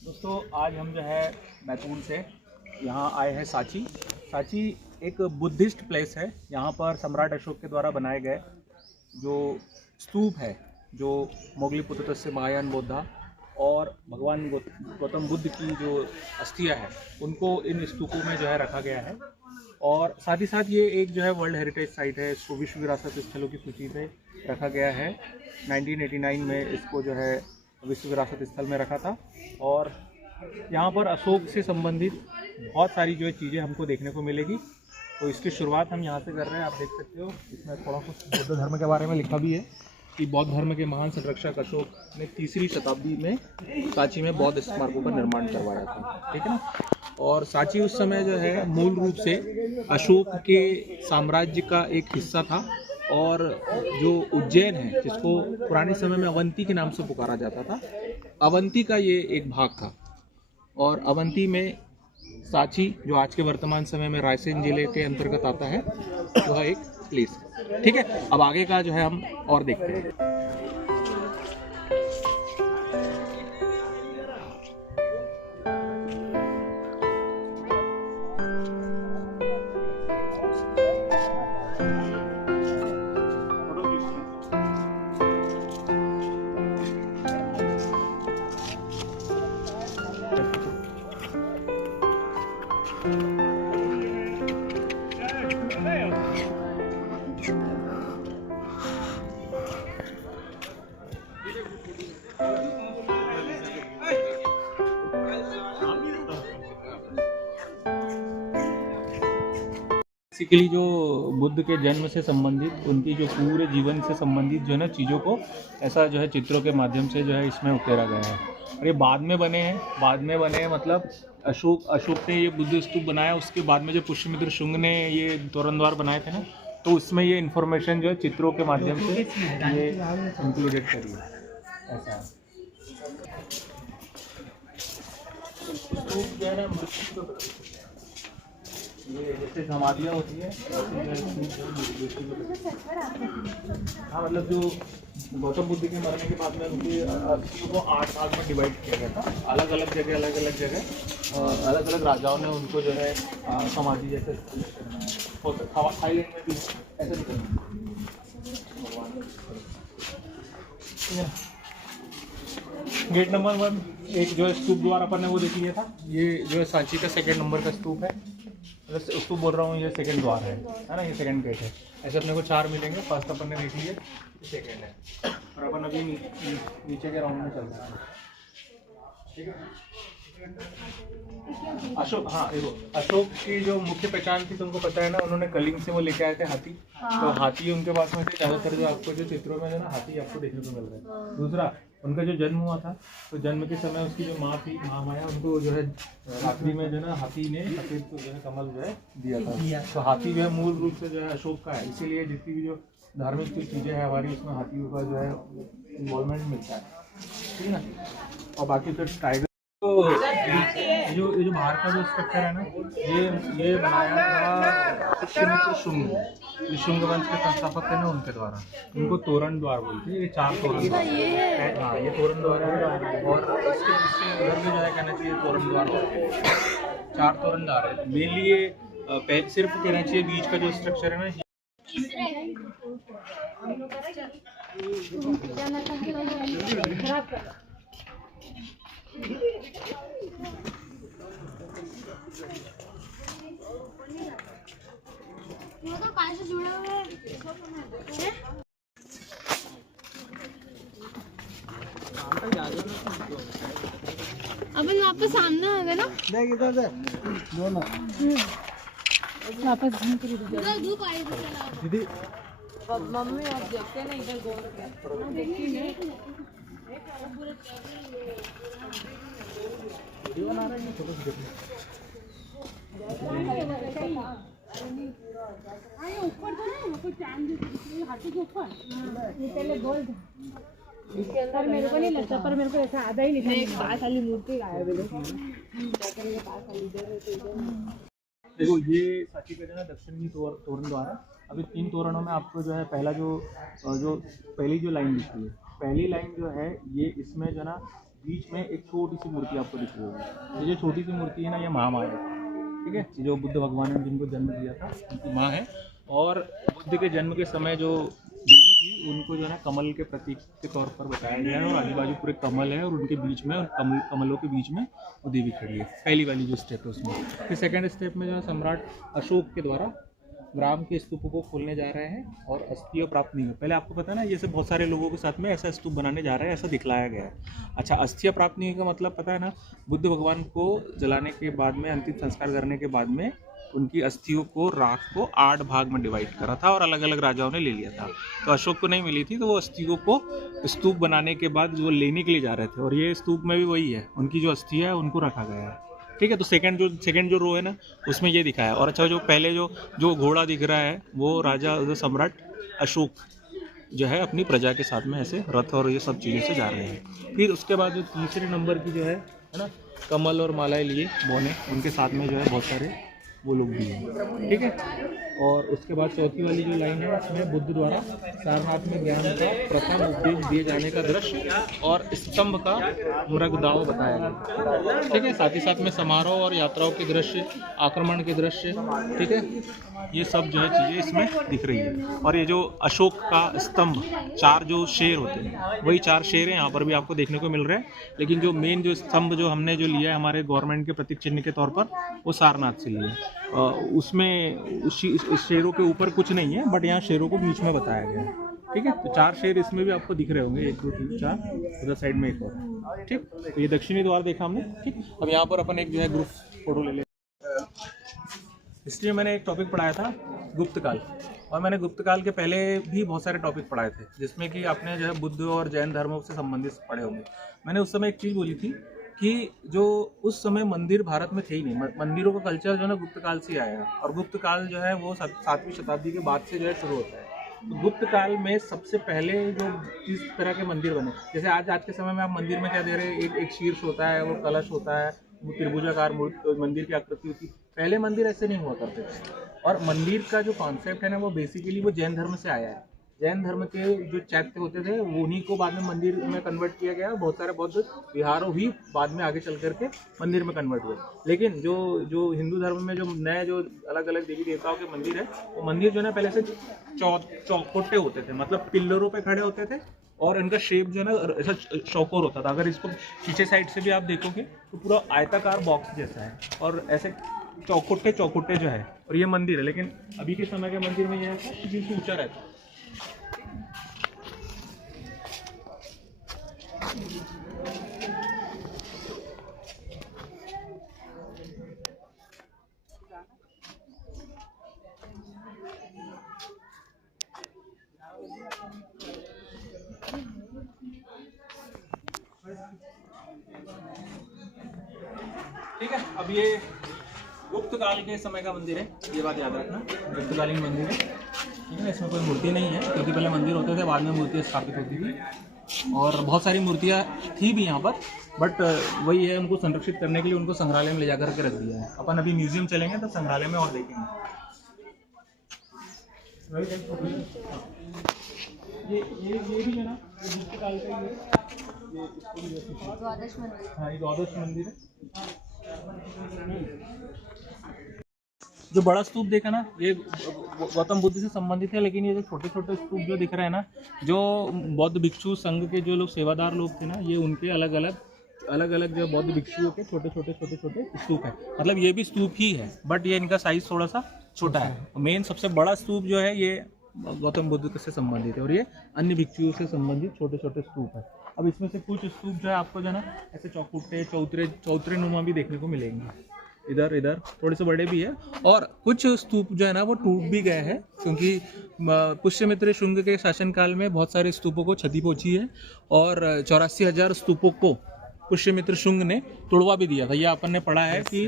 दोस्तों आज हम जो है बैतूल से यहाँ आए हैं सांची। सांची एक बुद्धिस्ट प्लेस है। यहाँ पर सम्राट अशोक के द्वारा बनाए गए जो स्तूप है, जो मोगलीपुत्रस्य महायान बौद्धा और भगवान गौतम बुद्ध की जो अस्थियाँ हैं उनको इन स्तूपों में जो है रखा गया है। और साथ ही साथ ये एक जो है वर्ल्ड हेरिटेज साइट है, इसको विश्व विरासत स्थलों की सूची पे रखा गया है। 1989 में इसको जो है विश्व विरासत स्थल में रखा था। और यहाँ पर अशोक से संबंधित बहुत सारी जो है चीज़ें हमको देखने को मिलेगी। तो इसकी शुरुआत हम यहाँ से कर रहे हैं। आप देख सकते हो इसमें थोड़ा कुछ बौद्ध धर्म के बारे में लिखा भी है कि बौद्ध धर्म के महान संरक्षक अशोक ने 3री शताब्दी में सांची में बौद्ध स्मारकों का निर्माण करवाया था। ठीक है ना। और सांची उस समय जो है मूल रूप से अशोक के साम्राज्य का एक हिस्सा था। और जो उज्जैन है, जिसको पुराने समय में अवंती के नाम से पुकारा जाता था, अवंती का ये एक भाग था। और अवंती में सांची, जो आज के वर्तमान समय में रायसेन जिले के अंतर्गत आता है, वह एक प्लेस है। ठीक है, अब आगे का जो है हम और देखते हैं। बेसिकली जो बुद्ध के जन्म से संबंधित, उनकी जो पूरे जीवन से संबंधित जो है ना चीज़ों को ऐसा जो है चित्रों के माध्यम से जो है इसमें उकेरा गया है। और ये बाद में बने हैं मतलब अशोक ने ये बुद्ध स्तूप बनाया, उसके बाद में जो पुष्यमित्र शुंग ने ये तोरण द्वार बनाए थे ना, तो उसमें ये इन्फॉर्मेशन जो है चित्रों के माध्यम से ये इंक्लूडेड करी है। ऐसा स्तूप जो है ना, ये जैसे समाधियाँ होती है, हाँ, मतलब जो गौतम बुद्ध के मरने के बाद में उनकी अस्थियों को 8 भाग में डिवाइड किया गया था। अलग अलग जगह अलग अलग राजाओं ने उनको जो है समाधि जैसे थाईलैंड में भी ऐसे गेट नंबर 1 एक जो है स्तूप द्वार अपन ने वो देख लिया था। ये जो है सांची का 2nd नंबर का स्तूप है। उसको बोल रहा हूँ, ये 2nd द्वार है ना, ये 2nd गेट है। ऐसे अपने को 4 मिलेंगे। फर्स्ट अपन ने देख लिया, 2nd है। और अपन अभी नीचे के राउंड में चल रहे हैं। ठीक है। अशोक, हाँ देखो, अशोक की जो मुख्य पहचान थी तुमको पता है ना, उन्होंने कलिंग से वो लेके आए थे हाथी। तो हाथी उनके पास में थे ज़्यादातर। जो आपको जो चित्रों में जो ना हाथी आपको देखने को मिल रहा है। दूसरा, उनका जो जन्म हुआ था, तो जन्म के समय उसकी जो माँ थी, महामाया, उनको जो है रात्रि में जो है ना हाथी ने सफेद को जो है कमल जो है दिया था। तो हाथी जो है मूल रूप से जो है अशोक का है। इसीलिए जितनी भी जो धार्मिक चीज़ें हैं हमारी, उसमें हाथियों का जो है इन्वॉल्वमेंट मिलता है। ठीक है ना। और बाकी फिर टाइगर, तो ये जो बाहर का जो स्ट्रक्चर है ना, ये बनाया था पुष्यमित्र शुंग, ये शुंग वंश के संस्थापक थे ना, उनके द्वारा। इनको तोरण द्वार बोलते हैं। ये 4 तोरण द्वार है। हाँ, ये तोरण द्वार है। और इसके उधर भी जो है कहना चाहिए तोरण द्वार, 4 तोरण द्वार है। मेनली ये सिर्फ कहना चाहिए बीच का जो स्ट्रक्चर है ना, वो तो काल से जुड़ा हुआ है। अपन वापस सामने आ गए ना, देख इधर से दोनों वापस घूम कर इधर धूप आई थी। दीदी मम्मी आप देखते ना इधर गौर करके देखी नहीं। वीडियो बना रहे हैं, फोटो खींच ऊपर तो नहीं, ऊपर टैंक हाथी के ऊपर ये पहले गोल था। इसके अंदर मेरे को नहीं लगता, पर मेरे को ऐसा आधा ही नहीं था। एक पास वाली मूर्ति गायब है। देखो, ये सांची का जो है दक्षिणी तोरण द्वार है। अभी 3 तोरणों में आपको जो है पहला जो पहली जो लाइन दिखती है, पहली लाइन जो है ये इसमें जो ना बीच में एक छोटी सी मूर्ति आपको दिख रही होगी। ये जो छोटी सी मूर्ति है ना, ये महामाया है, ठीक है, जो बुद्ध भगवान ने जिनको जन्म दिया था उनकी माँ है। और बुद्ध के जन्म के समय जो देवी थी उनको जो है ना कमल के प्रतीक के तौर पर बताया गया है, और आजू बाजू पूरे कमल है और उनके बीच में, और कमलों के बीच में वो देवी खड़ी है। पहली वाली जो स्टेप है उसमें। फिर सेकेंड स्टेप में जो है सम्राट अशोक के द्वारा ग्राम के स्तूपों को खोलने जा रहे हैं और अस्थियाँ प्राप्त नहीं हुई। पहले आपको पता है ना, ये सब बहुत सारे लोगों के साथ में ऐसा स्तूप बनाने जा रहे हैं, ऐसा दिखलाया गया है। अच्छा, अस्थियाँ प्राप्त नहीं का मतलब पता है ना, बुद्ध भगवान को जलाने के बाद में, अंतिम संस्कार करने के बाद में उनकी अस्थियों को, राख को 8 भाग में डिवाइड करा था और अलग अलग राजाओं ने ले लिया था। तो अशोक को नहीं मिली थी, तो वो अस्थियों को स्तूप बनाने के बाद वो लेने के लिए जा रहे थे, और ये स्तूप में भी वही है, उनकी जो अस्थियाँ है उनको रखा गया है, ठीक है। तो सेकंड जो रो है ना, उसमें ये दिखाया है। और अच्छा, जो पहले जो घोड़ा दिख रहा है वो राजा सम्राट अशोक जो है अपनी प्रजा के साथ में ऐसे रथ और ये सब चीज़ों से जा रहे हैं। फिर उसके बाद जो तीसरे नंबर की जो है ना, कमल और मालाएं लिए बोने, उनके साथ में जो है बहुत सारे वो लोग भी हैं, ठीक है। और उसके बाद चौथी वाली जो लाइन है उसमें बुद्ध द्वारा सारनाथ में ज्ञान का प्रथम उपदेश दिए जाने का दृश्य और स्तंभ का मृगदाव बताया गया, ठीक है। साथ ही साथ में समारोह और यात्राओं के दृश्य, आक्रमण के दृश्य, ठीक है, ये सब जो है चीज़ें इसमें दिख रही है। और ये जो अशोक का स्तंभ, 4 जो शेर होते हैं, वही 4 शेर हैं यहाँ पर भी आपको देखने को मिल रहे हैं। लेकिन जो मेन जो स्तंभ जो हमने जो लिया है हमारे गवर्नमेंट के प्रतीक चिन्ह के तौर पर, वो सारनाथ से लिया है। उसमें शेरों के ऊपर कुछ नहीं है, बट यहाँ शेरों को बीच में बताया गया है, ठीक है। तो 4 शेर इसमें भी आपको दिख रहे होंगे, 1 2 3 4, उधर साइड में एक और, ठीक। तो ये दक्षिणी द्वार देखा हमने, ठीक। अब यहाँ पर अपन एक जो है ग्रुप फोटो ले लें। इसलिए मैंने एक टॉपिक पढ़ाया था गुप्त काल, और मैंने गुप्त काल के पहले भी बहुत सारे टॉपिक पढ़ाए थे, जिसमें कि आपने जो है बुद्ध और जैन धर्मों से संबंधित पढ़े होंगे। मैंने उस समय एक चीज़ बोली थी कि जो उस समय मंदिर भारत में थे ही नहीं, मंदिरों का कल्चर जो है ना गुप्त काल से आया है, और गुप्त काल जो है वो 7वीं शताब्दी के बाद से जो है शुरू होता है। तो गुप्त काल में सबसे पहले जो इस तरह के मंदिर बने, जैसे आज के समय में आप मंदिर में क्या दे रहे हैं, एक शीर्ष होता है, वो कलश होता है, वो त्रिभुजाकार मंदिर की आकृति होती है। पहले मंदिर ऐसे नहीं हुआ करते थे। और मंदिर का जो कॉन्सेप्ट है ना, वो बेसिकली वो जैन धर्म से आया है। जैन धर्म के जो चैत्य होते थे वो उन्हीं को बाद में मंदिर में कन्वर्ट किया गया। बहुत सारे बौद्ध विहारों ही बाद में आगे चल करके मंदिर में कन्वर्ट हुए। लेकिन जो हिंदू धर्म में जो नए जो अलग अलग देवी देवताओं के मंदिर है, वो मंदिर जो है ना पहले से चौखुट्टे होते थे, मतलब पिल्लरों पे खड़े होते थे, और इनका शेप जो है ना ऐसा चौकोर होता था। अगर इसको पीछे साइड से भी आप देखोगे तो पूरा आयताकार बॉक्स जैसा है, और ऐसे चौखुट्टे जो है, और ये मंदिर है। लेकिन अभी के समय के मंदिर में यह है कि ऊंचा रहता है। ठीक है, अब ये गुप्त काल के समय का मंदिर है, ये बात याद रखना, गुप्तकालीन मंदिर है, ठीक है। इसमें कोई मूर्ति नहीं है, क्योंकि पहले मंदिर होते थे, बाद में मूर्तियाँ स्थापित होती थी, और बहुत सारी मूर्तियाँ थी भी यहाँ पर, बट वही है, उनको संरक्षित करने के लिए उनको संग्रहालय में ले जाकर के रख दिया है। अपन अभी म्यूजियम चलेंगे तो संग्रहालय में और देखेंगे। ये भी है ना, गुप्त काल का ही है, हाँ, ये द्वादश मंदिर है। जो बड़ा स्तूप देखा ना, ये गौतम बुद्ध से संबंधित है, लेकिन ये जो छोटे छोटे स्तूप जो दिख रहे हैं ना, जो बौद्ध भिक्षु संघ के जो लोग सेवादार लोग थे ना, ये उनके अलग अलग जो बौद्ध भिक्षुओं के छोटे छोटे स्तूप है। मतलब ये भी स्तूप ही है, बट ये इनका साइज थोड़ा सा छोटा है। मेन सबसे बड़ा स्तूप जो है ये गौतम बुद्ध से संबंधित है, और ये अन्य भिक्षुओं से संबंधित छोटे छोटे स्तूप है। अब इसमें से कुछ स्तूप जो है आपको जो है ना ऐसे चौखुट्टे चौतरे नुमा भी देखने को मिलेंगे, इधर थोड़े से बड़े भी है। और कुछ स्तूप जो है ना वो टूट भी गए हैं, क्योंकि पुष्यमित्र शुंग के शासनकाल में बहुत सारे स्तूपों को क्षति पहुंची है, और 84,000 स्तूपों को पुष्यमित्र शुंग ने तोड़वा भी दिया था। ये अपन ने पढ़ा है कि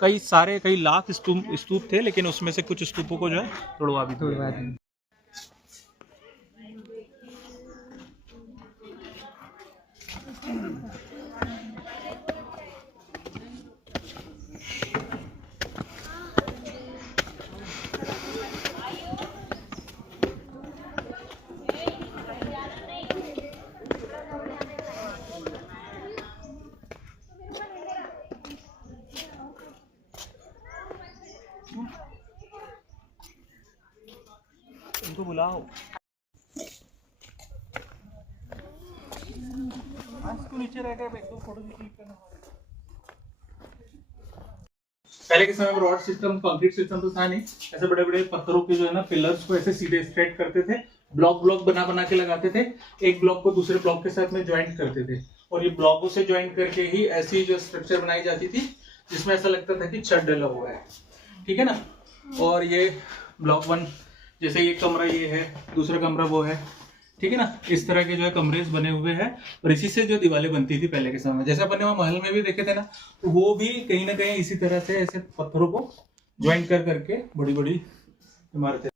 कई लाख स्तूप थे, लेकिन उसमें से कुछ स्तूपों को जो है तोड़वा दिया। उनको बुलाओ। इसको नीचे रह गए, एक दो फोटो क्लिक करना। पहले के समय में रॉड सिस्टम, कंक्रीट सिस्टम तो था नहीं। ऐसे बड़े बड़े पत्थरों के जो है ना पिलर्स को ऐसे सीधे स्ट्रेट करते थे, ब्लॉक ब्लॉक बना बना के लगाते थे, एक ब्लॉक को दूसरे ब्लॉक के साथ में ज्वाइंट करते थे, और ये ब्लॉकों से ज्वाइंट करके ही ऐसी जो स्ट्रक्चर बनाई जाती थी जिसमें ऐसा लगता था कि छत डला हुआ है, ठीक है ना। और ये ब्लॉक 1, जैसे ये कमरा ये है, दूसरा कमरा वो है, ठीक है ना। इस तरह के जो है कमरे बने हुए हैं, और इसी से जो दीवारें बनती थी पहले के समय में, जैसे अपने वहाँ महल में भी देखे थे ना, तो वो भी कहीं ना कहीं इसी तरह से ऐसे पत्थरों को ज्वाइंट कर करके बड़ी बड़ी इमारतें।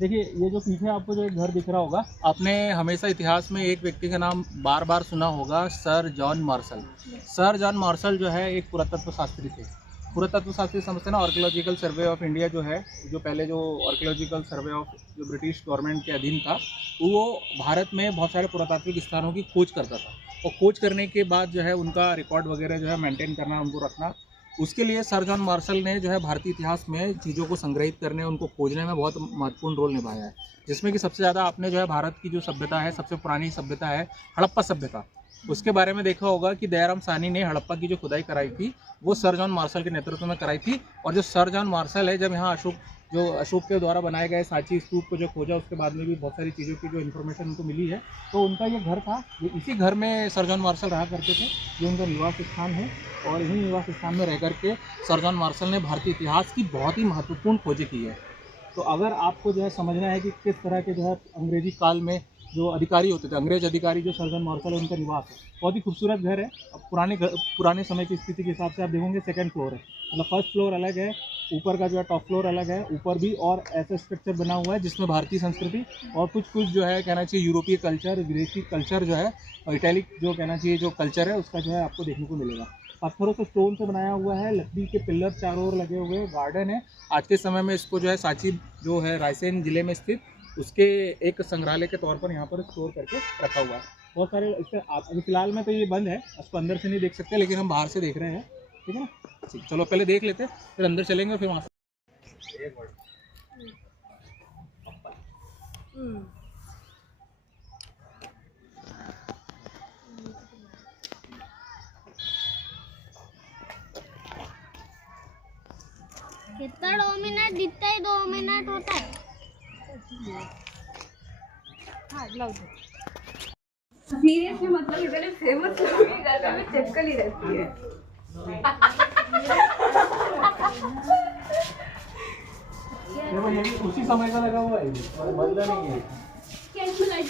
देखिए ये जो पीछे आपको जो एक घर दिख रहा होगा, आपने हमेशा इतिहास में एक व्यक्ति का नाम बार बार सुना होगा, sir John Marshall. Sir John Marshall जो है एक पुरातत्व शास्त्री थे। पुरातत्व शास्त्री समझते ना, आर्कियोलॉजिकल सर्वे ऑफ इंडिया जो है, जो पहले जो आर्कियोलॉजिकल सर्वे ऑफ जो ब्रिटिश गवर्नमेंट के अधीन था, वो भारत में बहुत सारे पुरातात्विक स्थानों की खोज करता था, और खोज करने के बाद जो है उनका रिकॉर्ड वगैरह जो है मेंटेन करना, उनको रखना, उसके लिए सर जॉन मार्शल ने जो है भारतीय इतिहास में चीज़ों को संग्रहित करने, उनको खोजने में बहुत महत्वपूर्ण रोल निभाया है। जिसमें कि सबसे ज़्यादा आपने जो है भारत की जो सभ्यता है, सबसे पुरानी सभ्यता है हड़प्पा सभ्यता, उसके बारे में देखा होगा कि दयाराम साहनी ने हड़प्पा की जो खुदाई कराई थी वो सर जॉन मार्शल के नेतृत्व में कराई थी। और जो सर जॉन मार्शल है, जब यहाँ अशोक के द्वारा बनाए गए सांची स्तूप को जो खोजा, उसके बाद में भी बहुत सारी चीज़ों की जो इन्फॉर्मेशन उनको मिली है, तो उनका ये घर था, इसी घर में सर जॉन मार्शल रहा करते थे, जो उनका निवास स्थान है। और इन्हीं निवास स्थान में रह करके सर जॉन मार्शल ने भारतीय इतिहास की बहुत ही महत्वपूर्ण खोजें की है। तो अगर आपको जो है समझना है कि किस तरह के जो है अंग्रेजी काल में जो अधिकारी होते थे, अंग्रेज अधिकारी, जो सर जॉन मार्शल है उनका निवास है। बहुत ही खूबसूरत घर है। अब पुराने समय की स्थिति के हिसाब से आप देखोगे सेकंड फ्लोर है, मतलब फर्स्ट फ्लोर अलग है, ऊपर का जो है टॉप फ्लोर अलग है, ऊपर भी और ऐसा स्ट्रक्चर बना हुआ है जिसमें भारतीय संस्कृति और कुछ जो है कहना चाहिए यूरोपीय कल्चर, विदेशी कल्चर जो है, इटैलिक जो कहना चाहिए जो कल्चर है उसका जो है आपको देखने को मिलेगा। पत्थरों से, स्टोन से बनाया हुआ है, लकड़ी के पिलर चारों ओर लगे हुए, गार्डन है। आज के समय में इसको जो है सांची जो है रायसेन जिले में स्थित, उसके एक संग्रहालय के तौर पर यहाँ पर स्टोर करके रखा हुआ है। बहुत सारे इससे अभी फिलहाल में तो ये बंद है, उसको अंदर से नहीं देख सकते, लेकिन हम बाहर से देख रहे हैं, ठीक है ना। ठीक, चलो पहले देख लेते हैं, फिर अंदर चलेंगे, फिर वहाँ से कितना 2 मिनट दिखता है, 2 मिनट होता है। हाँ लव सीरियसली मतलब इतने फेमस लोग के घर में चपकली रहती है। देखो ये भी उसी समय का लगा हुआ है, बदला नहीं है।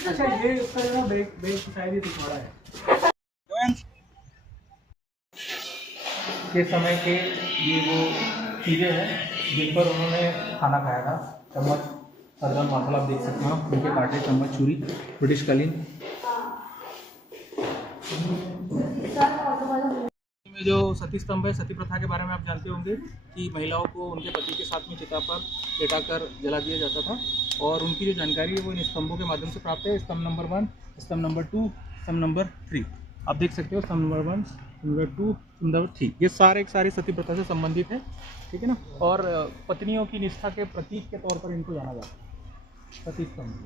अच्छा ये इसका जो है बेस शायद ही दिखा रहा है के समय के, ये वो चीज़ें हैं जिन पर उन्होंने खाना खाया था। चम्मच, सर जॉन मार्शल आप देख सकते हो, उनके कांटे, चम्मच, छुरी, ब्रिटिश कालीन में जो सती स्तंभ है, सती प्रथा के बारे में आप जानते होंगे कि महिलाओं को उनके पति के साथ में चिता पर लेटाकर जला दिया जाता था, और उनकी जो जानकारी है वो इन स्तंभों के माध्यम से प्राप्त है। स्तंभ नंबर 1, स्तंभ नंबर 2, स्तंभ नंबर 3 आप देख सकते हो। स्तंभ नंबर 1, नंबर 2, नंबर 3, ये सारे सती प्रथा से संबंधित है, ठीक है ना। और पत्नियों की निष्ठा के प्रतीक के तौर पर इनको जाना जाता है, सती स्तंभ।